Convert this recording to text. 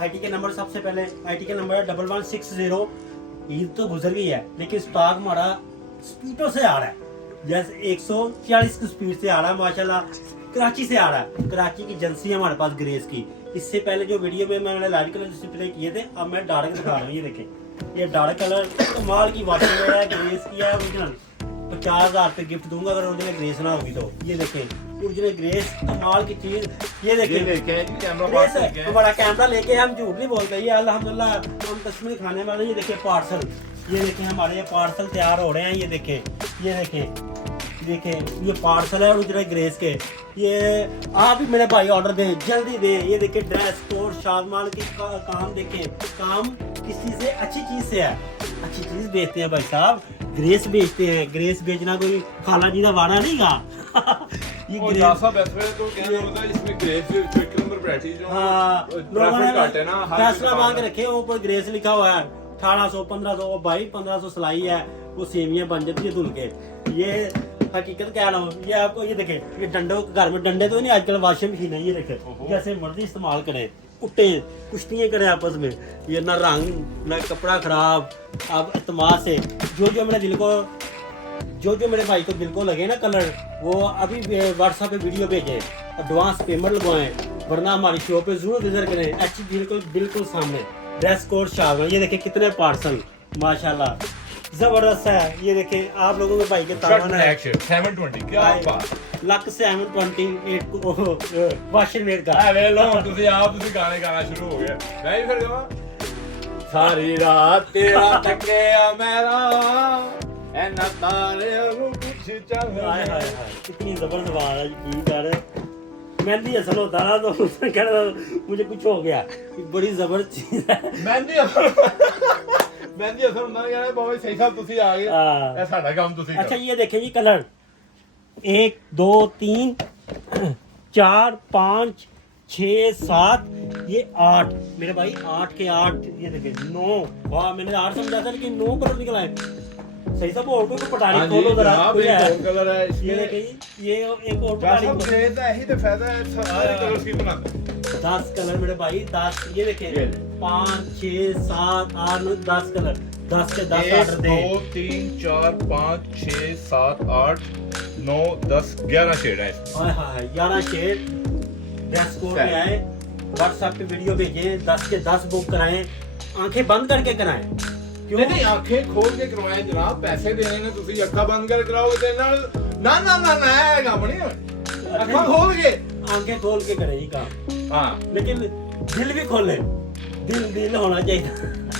IT के number सबसे पहले आईटी के नंबर है 1160। ईद तो गुजर गई है लेकिन स्टॉक हमारा स्पीडों से आ रहा है, जैसे 140 की स्पीड से आ रहा है माशाल्लाह। कराची से आ रहा है, कराची की एजेंसी है हमारे पास ग्रेस की। इससे पहले जो वीडियो में मैंने लाइट कलर डिस्प्ले किए थे, अब मैं डार्क दिखा रहा हूँ। ये देखें, ये डार्क कलर कमाल की वॉशिंग है, ग्रेस की है ओरिजिनल। 50,000 रुपये गिफ्ट दूंगा अगर ओरिजिनल ग्रेस ना होगी तो। ये देखें ओरिजिनल ग्रेस कमाल की चीज। ये देखें हमारा कैमरा लेके हम झूठ नहीं बोलते, ये अल्हम्दुलिल्लाह हम कश्मीर खाने वाले। ये देखें पार्सल, ये देखें हमारे ये पार्सल तैयार हो रहे हैं। ये देखें ये पार्सल है ओरिजिनल ग्रेस के। ये आप भी मेरे भाई ऑर्डर दें, जल्दी दें। ये देखें ड्रेस कोड शादमाल की काम देखें, काम किसी से अच्छी चीज से है, अच्छी चीज बेचते हैं भाई साहब, ग्रेस बेचते हैं। ग्रेस बेचना कोई खाला जी का वाड़ा नहीं गा। ये फैसला मांग रखे ऊपर ग्रेस लिखा हुआ है 1800 1500 भाई 1500 सिलाई है, वो सेवियां बन जाती है धुल के। ये हकीकत कह रहा हूँ। ये आपको ये देखे, ये डंडों घर में डंडे तो नहीं, आजकल वॉशिंग मशीन है। ये देखे जैसे मर्जी इस्तेमाल करें, कुट्टे कुश्तियाँ करें आपस में। ये ना रंग ना कपड़ा खराब। आप इत्मीनान से जो मेरे दिल को, जो मेरे भाई को दिल को लगे ना कलर, वो अभी व्हाट्सएप पे वीडियो भेजें, एडवांस पेमेंट लगवाएं, वरना हमारी शॉप पे जरूर विजिट करें। एच बिल्कुल सामने ड्रेस कोड शाम। ये देखें कितने पार्सल माशाल्लाह जबरदस्त है। ये देखें आप लोगों के भाई के तावन है 720 क्या बात, लक 728 वाशिंग मेड का। वे लो ਤੁਸੀਂ गाने गाना शुरू हो गया। मैं भी फिर जाऊँ सारी रात तेरा तकिया मेरा एना तारे नु कुछ चल। हाय हाय हाय कितनी जबरदस्त आवाज है की कर। मेहंदी असल होता ना तो कहना मुझे कुछ हो गया। बड़ी जबरदस्त चीज है मेहंदी असर ਹੁੰਦਾ ਯਾਰ ਬਾਬਾ ਸਹੀ ਸਾਹਿਬ ਤੁਸੀਂ ਆ ਗਏ, ਇਹ ਸਾਡਾ ਕੰਮ ਤੁਸੀਂ अच्छा ये देखें जी कलर 1 2 3 4 5 6 7 ये 8 मेरे भाई 8 के 8। ये देखें 9, वाह मैंने 8 समझा था लेकिन 9 कलर निकला है। सही सब और कोई पटारी खोलो जरा। एक कलर है ये इसमें, देखें ये एक और सब पटारी। ग्रे ਦਾ ਇਹੀ ਤੇ ਫਾਇਦਾ ਹੈ, ਸਾਰੇ ਕਲਰ ਕੀ ਬਣਾਉਂਦੇ 10 कलर मेरे भाई 10। ये देखें 5 6 7 8 9 10 कलर, 10 के 10 ऑर्डर दे। 2 3 4 5 6 7 8 9 10 11 शेड है इसमें। हाय हाय 11 शेड ड्रेस कोड में आए। व्हाट्सएप पे वीडियो भेजें, 10 के 10 बुक कराएं, आंखें बंद करके कराएं। क्यों नहीं आंखें खोल के करवाएं जनाब, पैसे देने ने ਤੁਸੀਂ ਅੱਖਾਂ ਬੰਦ ਕਰ ਕਰਾਓਗੇ ਤੇ ਨਾਲ ਨਾ ਨਾ ਨਾ ਨਾ ਇਹ ਕੰਮ ਨਹੀਂ ਹੋਏ, ਅੱਖਾਂ खोल के आंखें खोल के करें ये काम। हाँ लेकिन दिल भी खोले, दिल होना चाहिए।